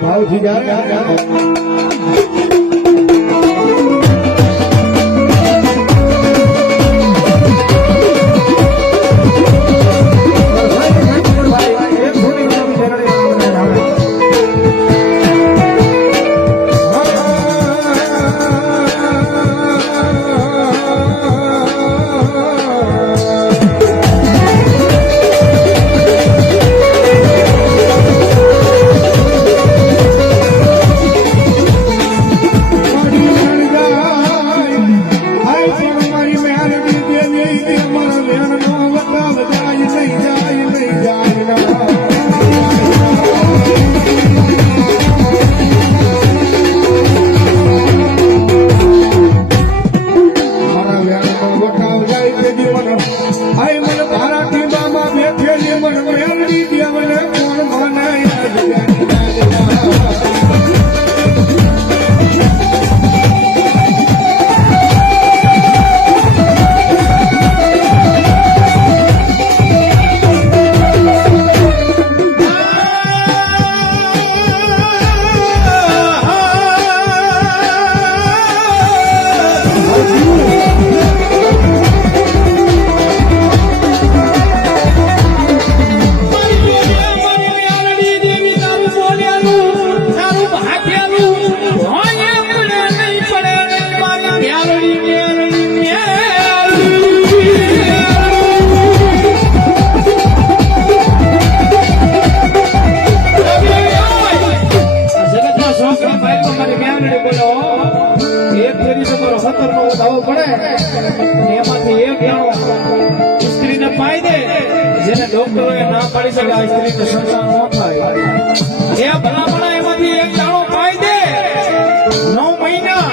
ભાવ થી જાય ડોક્ટરોએ ના પાડી શકે આ સ્ત્રીને સંતાન ન થાય એ ભલામણા એમાંથી એક દાણો પાઈ દે 9 મહિના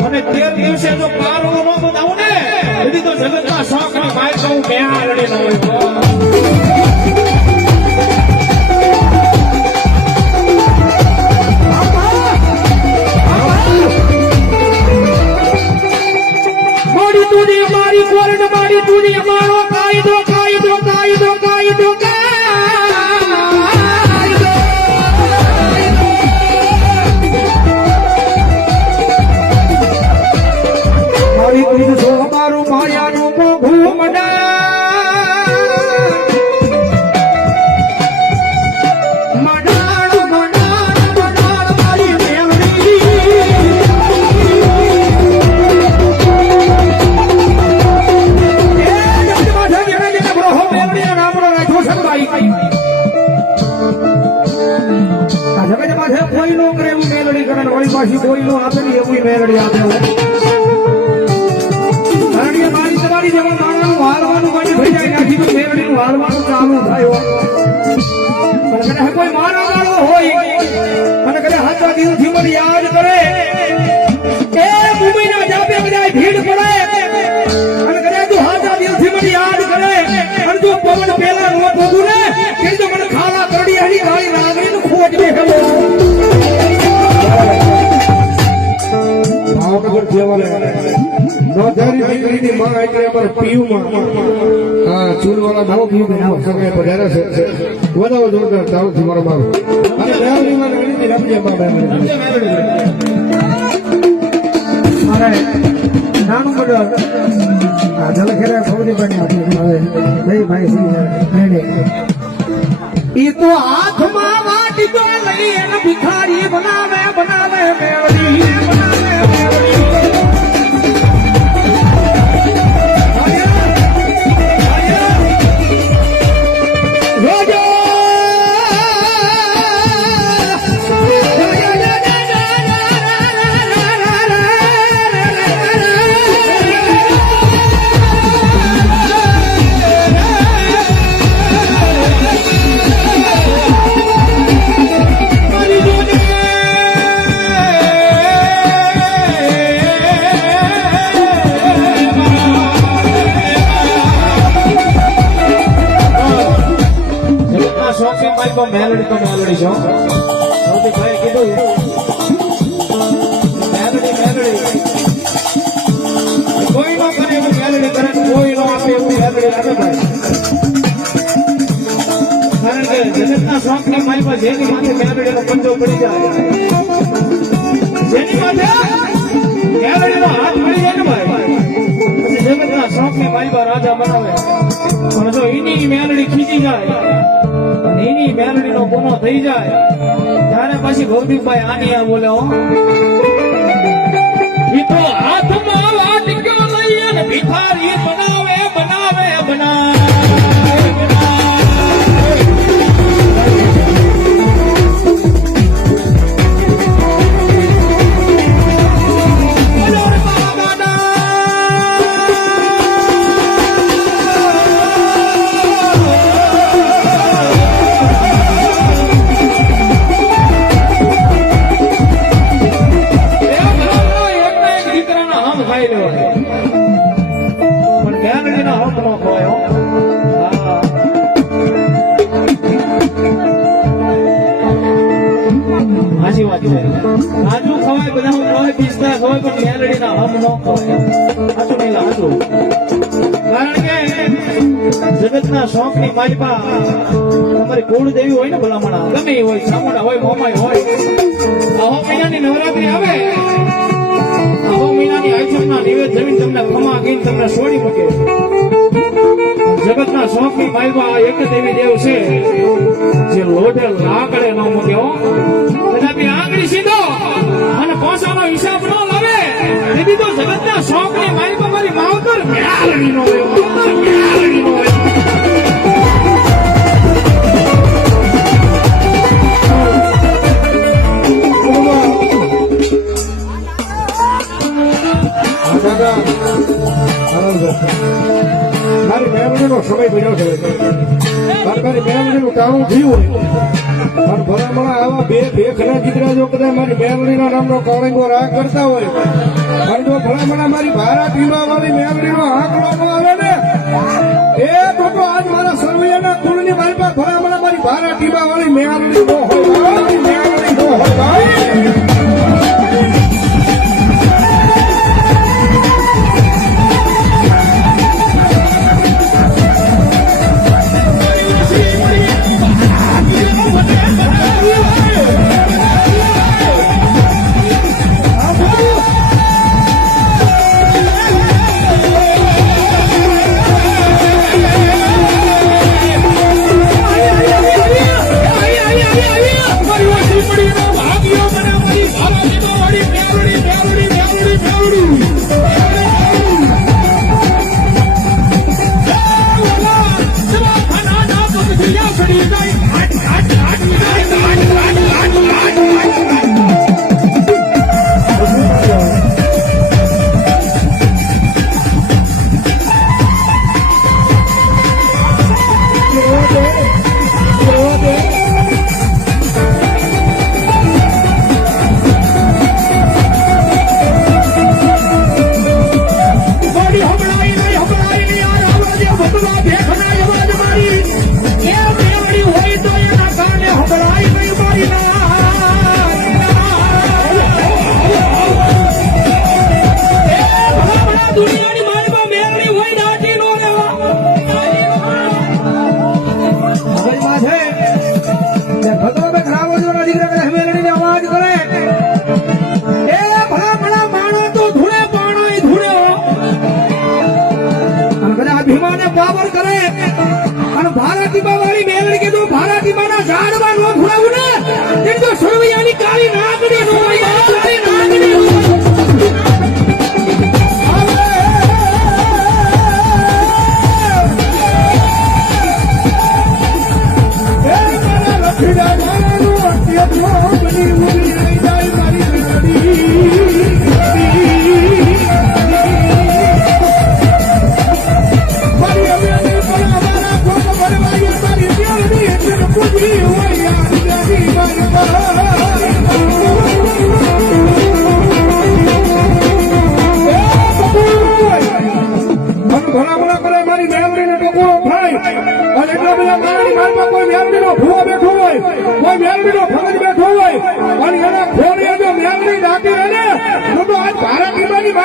અને 13 દિવસે જો પારો ન બતાવું ને એથી તો જગતના શોખની માય કહું મેહારડી ન હોય મારી તુની મારી કોરડ મારી તુની મારો કાયદો કાયદો કાયદો કાયદો મારી તુની સો મારું માયાનું મોઘું મડા કોઈ નો કરે એવું મેલડી કરે વળી પાછી કોઈ નો આપેલી એવું મેલડી આપે કારણ મારી તમારી જેમાં માણસનું હાલવાનું માટે થઈ જાય ત્યાંથી તો મેલડીનું હાલવાનું ચાલુ થાય પણ કોઈ મારો મારો હોય અને કદાચ હાથા દિવસથી મને યાદ કરે એ મુંબઈના જાપે બધા ભીડ પડે અને કદાચ તું હાથા દિવસથી મને યાદ કરે અને તું પવન પેલા નો થતું ને કે તો મને ખાવા કરડી હરી ગાડી નાગરીનું ખોજ બેઠો ભાવનગર જેવાલે નોધારી દીકરીની માં એટલે અમારે પીયુમાં હા ચૂલવાળા ભાવ પીયુ બનાવો સગા પધારે છે વધાવો જોરદાર તાવથી મારો ભાવ અને બેવની માં ગણીતી રમજે માં બેવની મારે નાનું બડો આ જલખેરા સૌદી બની આપી હવે જય ભાઈ શ્રી ઈ તો હાથમાં વાટી તો લઈ એને ભિખારી બનાવે બનાવે મેળવી બનાવે મારી મેલડી તો મેલડી છો ભાઈ કીધું મેલડી મેલડી કોઈ નો કરે એવું મેલડી કરે કોઈ નો આપે એવું મેલડી આપે ભાઈ કારણ કે જગતના શોખ ની મારી પાસે જેની માથે મેલડીનો પંજો પડી જાય જેની માથે મેલડીનો હાથ પડી જાય ને ભાઈ પછી જગતના શોખ ની મારી પાસે રાજા બનાવે પણ જો એની મેલડી ખીચી જાય અને એની મેલડીનો ગુનો થઈ જાય ત્યારે પછી ભૌતિકભાઈ આની આ બોલે હો ઈ તો હાથમાં વાટક્યો લઈએ ને ભિખારી બનાવે બનાવે બનાવે આજુ ખવાય બધા ખવાય પિસ્તા ખવાય પણ મેલડીના હમ ન ખવાય આજુ નહીં આજુ કારણ કે જગતના શોખ ની માલિપા તમારી કુળદેવી હોય ને ભલામણા ગમે હોય ચામુંડા હોય મોમાઈ હોય આહો મહિનાની નવરાત્રી આવે આહો મહિનાની આઈછમના નિવેદ જમીન તમને ખમા ગઈને તમને છોડી મૂકે જગતના શોખ ની માલિપા એક દેવી દેવ છે જે લોઢે લાકડે ન મૂક્યો કદાપી આંગળી સીધો અને પોસાનો હિસાબ ન લાવે તેથી તો જગતના શોખ ની માલિપા મારી માવતર મેલડી નો હોય મેલડી નો હોય મારી મેલડીનો સમય બન્યો છે મારી મેલડીનું ટાણું થયું હોય પણ ભલામણા આવા બે ભેખના દીકરા જો કદાચ મારી મેલડીના નામનો કાળંગો રાગ કરતા હોય પણ જો ભલામણા મારી ભારા પીવા વાળી મેલડીનો આંકડો ન આવે ને એ તો આજ મારા સર્વૈયાના કુળની મારી પાસે ભલામણા મારી ભારા પીવા વાળી મેલડી નો હોય મેલડી નો હોય પાવર કરે અને ભારતી વાળી મેલડી કે જો ભારતી માના ઝાડમાં નો ધુડાવું ને તેમ તો સર્વૈયાની કાળી નાગડી નો હોય કાળી નાગડી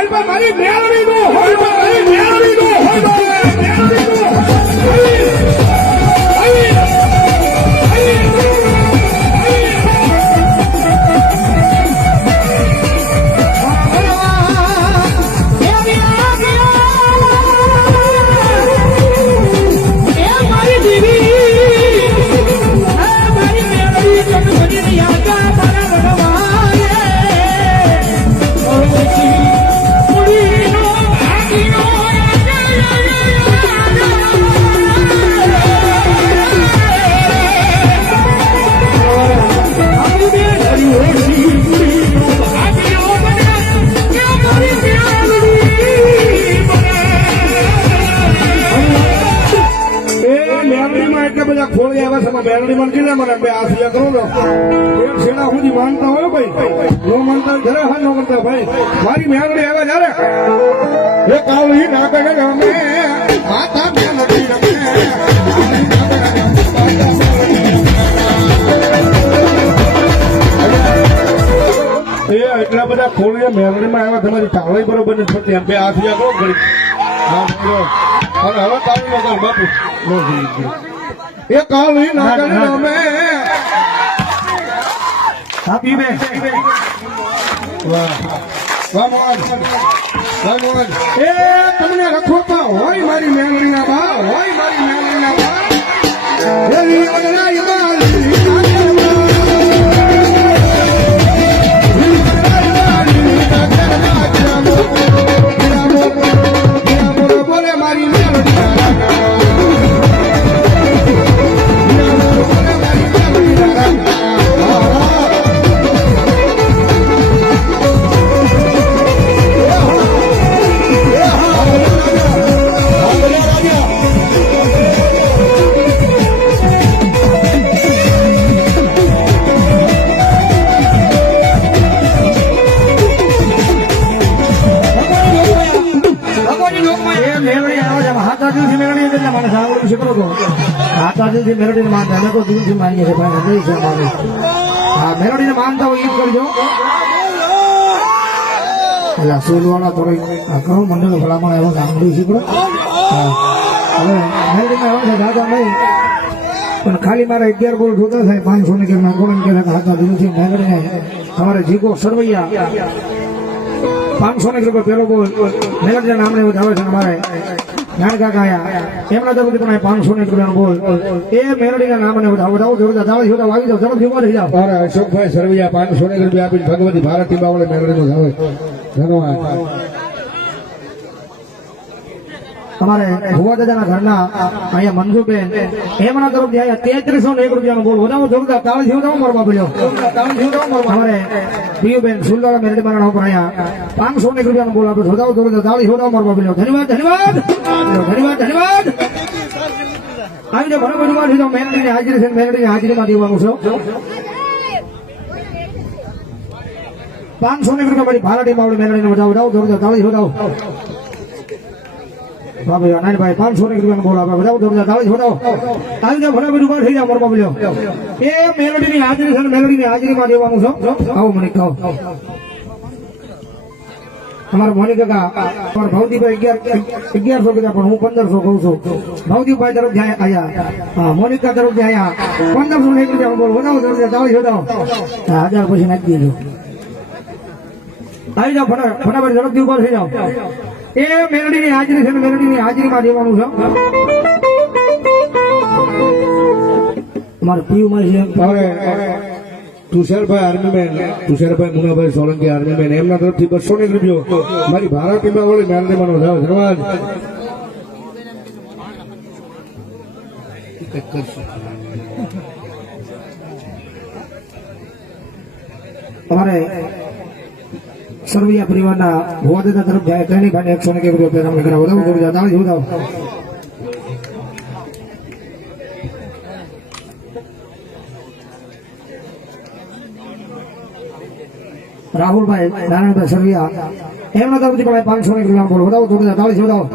મારી મેળવી નો હોય મારી મેળવી નો હોય મેળવી નો મેલડી માં કીધા મને બે આસિયા કરો ને એક સેના સુધી માનતા હોય ભાઈ નો માનતા ઘરે હા નો માનતા ભાઈ મારી મેલડી આવે જ્યારે એ કાળી નાગણ રમે માતા મેલડી રમે એ એટલા બધા ખોલિયા મેલડી માં આવ્યા તમારી કાળી બરોબર નથી થતી બે આસિયા કરો ઘડી હા બોલો અને હવે કાળી નો કર બાપુ નો એ કાળી નાગણ રમે હાપી બે વાહ વાહ મોહન એ તમને રખોતા હોય મારી મેલડી ના બા હોય મારી મેલડી ના બા એ વિરમલાઈ મારી બોલે મારી મેલડી મેલોડી માનતા અમે તો દિલથી માનીએ છીએ ભાઈ નહીં છે માની હા મેલોડીને માનતા હોય એ જ કરજો એટલે સોલવાળા થોડી ઘણું મંડળ ભલામણ એવો સાંભળ્યું છે પણ હવે મેલોડીમાં એવા છે દાદા નહીં પણ ખાલી મારે 11 બોલ જોતા થાય 500 ને કે મેં ગોળન કે હાથા દિલથી મેલોડીને તમારે જીગો સરવૈયા 500 ને રૂપિયા પેલો બોલ મેલોડીના નામને એવું આવે છે અમારે નાનકા આયા એમના તરફથી પણ 500 ને રૂપિયાનો બોલ એ મેલડીના નામને વધાવો જોરદાર દાવા જોતા આવી જાવ ઝડપ ઉભા રહી જાવ અરે અશોકભાઈ સરવૈયા 500 ને રૂપિયા આપીને ભગવતી ભારતી બાવળે મેલડીનો ધાવે ધન્યવાદ અમારે ભુવા દાદાના ઘરના અહીંયા મંજુબેન એમના તરફથી આયા 3301 રૂપિયાનો બોલ વધાવો જોરદાર તાળી જીવડાવો મારવા પડ્યો અમારે પીયુબેન સુલદારા મેલડી મારા ઉપર આયા 500 ને રૂપિયાનો બોલ આપણે વધાવો જોરદાર તાળી જીવડાવો મારવા પડ્યો ધન્યવાદ આવી જાવ બરાબર મેલડીની હાજરી છે મેલડીની હાજરીમાં દેવાનું છે 500 ને રૂપિયા મારી ભારતી બાવળી મેલડીને વધાવો જોરદાર તાળી જીવડાવો બાબા નાનભાઈ 500 ને રૂપિયાનો બોલ આપે બધા જોરદાર તાળી છોડાવો આવી જાવ ફટાફટ ઉભા થઈ જાવ મોર બાબલ્યો એ મેલોડીની હાજરી છે મેલોડીની હાજરીમાં દેવાનું છે આવો મને કહો અમારા મોની કાકા પણ ભવદીભાઈ 1100 કીધા પણ હું 1500 કહું છું ભવદીભાઈ તરફ આયા હા મોનિકા તરફ આયા 1500 ને રૂપિયા બોલ વધાવો જોરદાર તાળી છોડાવો 1000 પછી નાખી દેજો આવી જાવ ફટાફટ ઝડપથી ઉભા થઈ જાવ એ મેલડીની હાજરી છે મેલડીની હાજરીમાં દેવાનું છે અમારે પીયુમાં છે હવે તુષારભાઈ આર્મીમેન તુષારભાઈ મુનાભાઈ સોલંકી આર્મીમેન એમના તરફથી 200 ને રૂપિયો મારી ભારતીમાં વળી મેલડીમાં ધન્યવાદ અમારે સરવૈયા પરિવારના ભુવા દાદા તરફ જાય તેની ભાઈ 100 ને રૂપિયા તમને કરાવો વધાવો જોરદાર તાળી જોરદાર રાહુલભાઈ નારાયણભાઈ સરવૈયા એમના તરફથી પણ 500 ને રૂપિયા બોલ વધાવો જોરદાર તાળી જોરદાર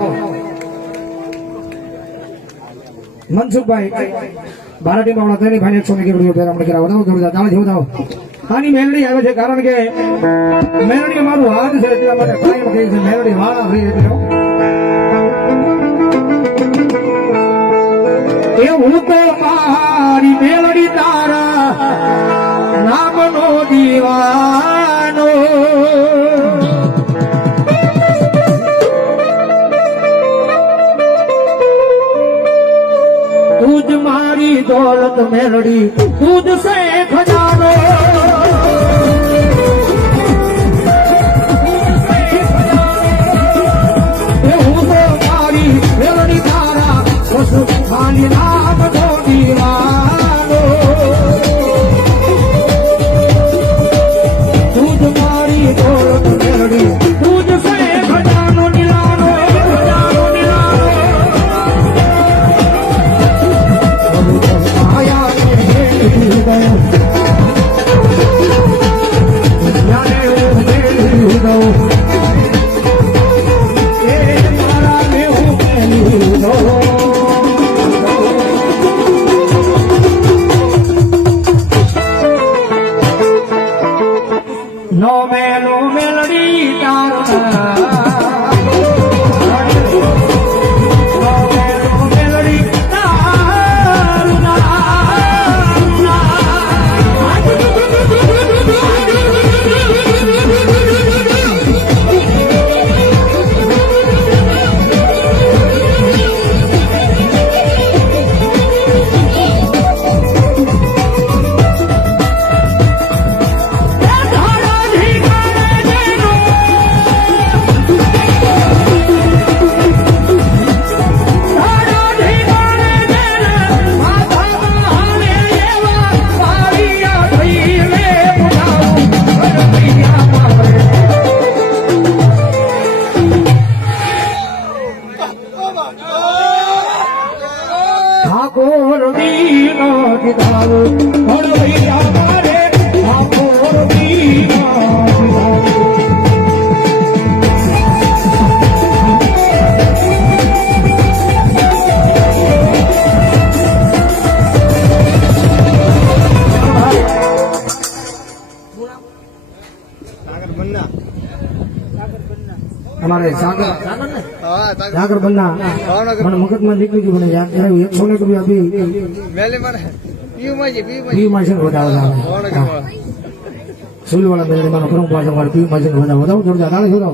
મનસુખભાઈ ભારતીય બાવળા તેની ભાઈ 100 ને રૂપિયા તમને કરાવો વધાવો જોરદાર તાળી જોરદાર આની મેલડી આવે છે કારણ કે મેલડી અમારું હાથ છે એટલા માટે કાયમ કહે છે મેલડી વાળા હોય એટલે એવું તો મારી મેલડી તારા નામનો દીવાનો તુજ મારી દોલત મેલડી તુજ સે ખજાનો ખાલી નામ નો દીવાનો તુજ મારી દોલત મેલડી તુજ સે ખજાનો નીલાનો ખજાનો નીલાનો આયા ને હેલી ગયો યાને હેલી ગયો એ મારા મે હું હેલી ગયો નો મેલો મેલડી તારા નો મેલો મેલડી તારા ઠાકોર વીનો દીધાવો ભણવૈયા મારે ઠાકોર વીનો हमारे सागर सागर बनना मन मगज में निकल गई बने यार 100 रुपया अभी मेले मारे पी माइसन बताओ सुल वाला मेरे मन करूं पास हमारे पी माइसन बताओ जोर ज्यादा नहीं होगा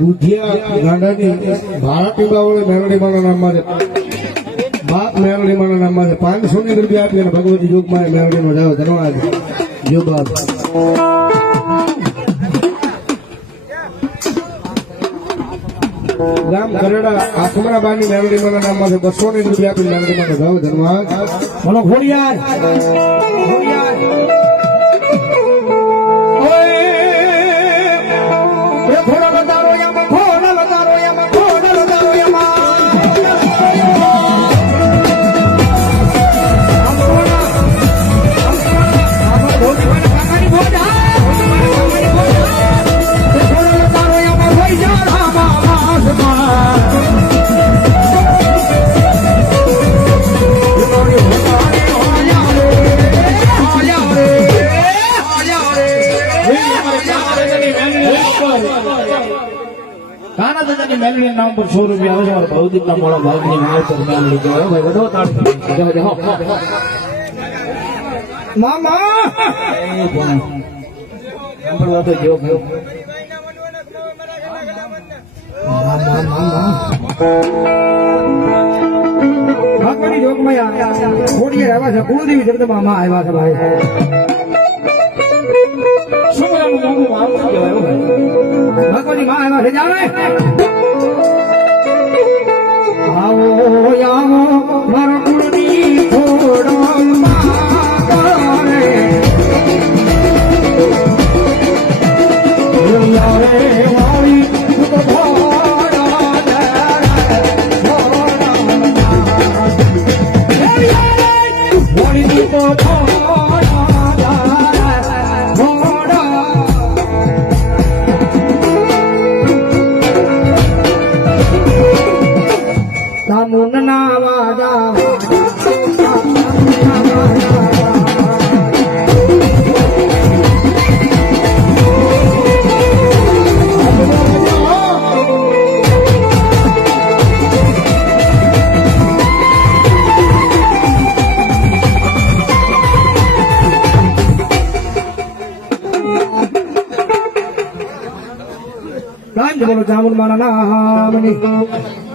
बुधिया गांडानी भारत टीबावळे मेलडी मानो नाम मारे बाप मेलडी मानो नाम मारे 500 रुपया आपने भगवती जोग मारे मेलडी नो जाओ धन्यवाद जो बात राम करेड़ा आत्मरा बानी मेलडी मानो नाम मारे 200 रुपया आपने मेलडी मानो जाओ धन्यवाद बोलो घोड़ियार थोड़ा बता रो या थोड़ा बता रो या थोड़ा बता रो या काना दादा मेलडी नाम पर 100 रुपया આવે છે और ભૌતિક ના મોળા ભાગની નામ પર મેલડી કહેવાય ભાઈ વધો તાળી જાઓ જાઓ મામા એ બોલ સાંભળવા તો જો ભગવાનની જોગમાં થોડી આવ્યા છે કુળદેવી શબ્દમાં માં આવ્યા છે ભાઈ શું બોલવાનું મોંઘું આવતું કહેવાય ભગવાનની માં આવ્યા છે જાણે આવો આવો મારા કુળની થોડો મારે વાળી તો બોલો જામુન માના નામની